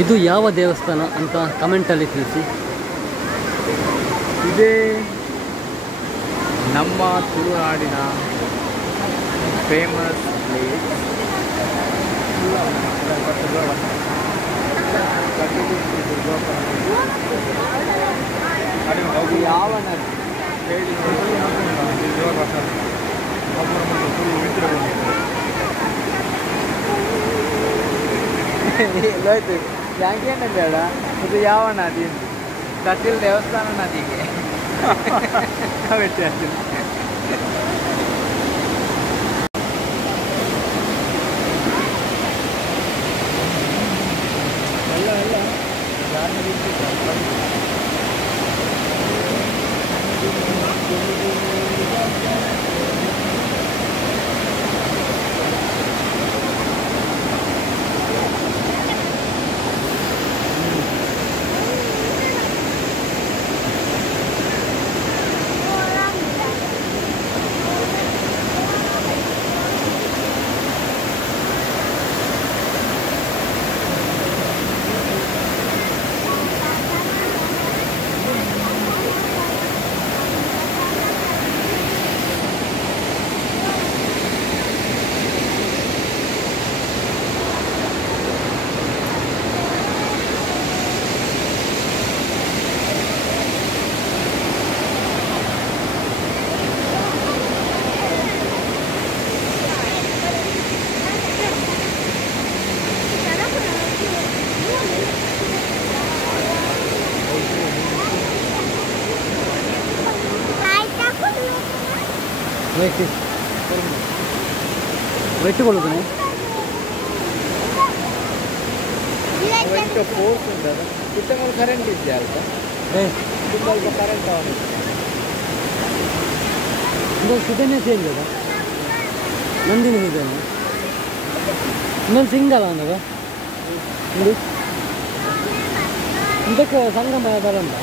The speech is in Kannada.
ಇದು ಯಾವ ದೇವಸ್ಥಾನ ಅಂತ ಕಮೆಂಟಲ್ಲಿ ತಿಳಿಸಿ. ಇದೇ ನಮ್ಮ ತುಳುನಾಡಿನ ಫೇಮಸ್ ಪ್ಲೇಸ್. ಯಾವ ನದಿ ಹೇಳಿ? ಎಲ್ಲೋಯ್ತು ಯಾಕೇನು ಬೇಡ. ಇದು ಯಾವ ನದಿ? ಕಟೀಲ್ ದೇವಸ್ಥಾನ ನದಿಗೆ ವ್ಯತ್ಯಾಸ. ಅಲ್ಲ ಅಲ್ಲ വെട്ടുകൊള്ളുന്നു. ಫೋರ್ಸ್ ಉಂಟದ ಇಷ್ಟೊಂದು ಕರೆಂಟ್ ಇದೆಯಾ ಅಲ್ಪ? ತುಂಬ ಕರೆಂಟ್ ಆನ್ ಇದು ಸುಧನೆ ಚೇಂಜ್ ಅದ ನಂದಿನಿ ಸುಧನೆ ಇನ್ನೊಂದು ಸಿಂಗಲ್ ಅಂದಾಗ ಇದು ಇದಕ್ಕೆ ಸಂಗಮ ಯಾವ್ದಾರ ಅಂತ